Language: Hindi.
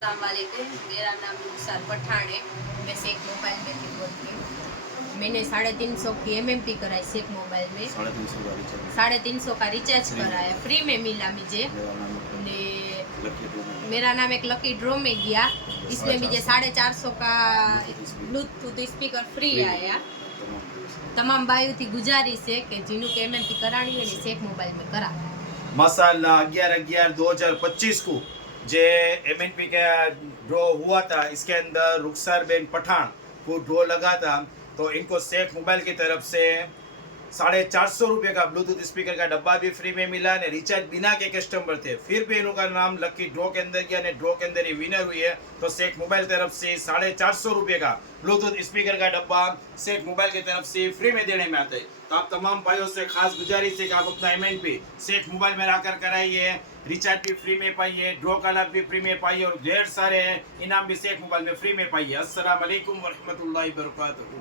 अस्सलामुअलैकुम, मेरा नाम रुखसार पठान है। मैं शेख मोबाइल में भी बोलती हूँ। मैंने 350 की MMP कराई शेख मोबाइल में। 350 का रिचार्ज कराया, फ्री में मिला मुझे। मेरा नाम एक लकी ड्रॉ में गया, इसमें मुझे 450 का ब्लूटूथ स्पीकर फ्री आया। तमाम भाइयों थी गुजारिश है कि जिन्हों के MMP करानी है शेख मोबाइल में करा। माशाअल्लाह 11/11/2025 को जे MNP का ड्रॉ हुआ था, इसके अंदर रुखसार बेन पठान को ड्रॉ लगा था। तो इनको शेख मोबाइल की तरफ से 450 रुपये का ब्लूटूथ स्पीकर का डब्बा भी फ्री में मिला ने रिचार्ज बिना के कस्टमर थे, फिर भी इनका नाम लकी ड्रॉ के अंदर गया ने ड्रॉ के अंदर ही विनर हुई है। तो शेख मोबाइल तरफ से 450 रुपये का ब्लूटूथ स्पीकर का डब्बा शेख मोबाइल की तरफ से फ्री में देने में आता है। तो आप तमाम भाइयों से खास गुजारिश है कि आप अपना MNP शेख मोबाइल में लाकर कराइए, रिचार्ज भी फ्री में पाइए, ड्रॉ का लाभ भी फ्री में पाइए और ढेर सारे इनाम भी शेख मोबाइल में फ्री में पाइए। अस्सलाम वालेकुम व रहमतुल्लाहि व बरकातहू।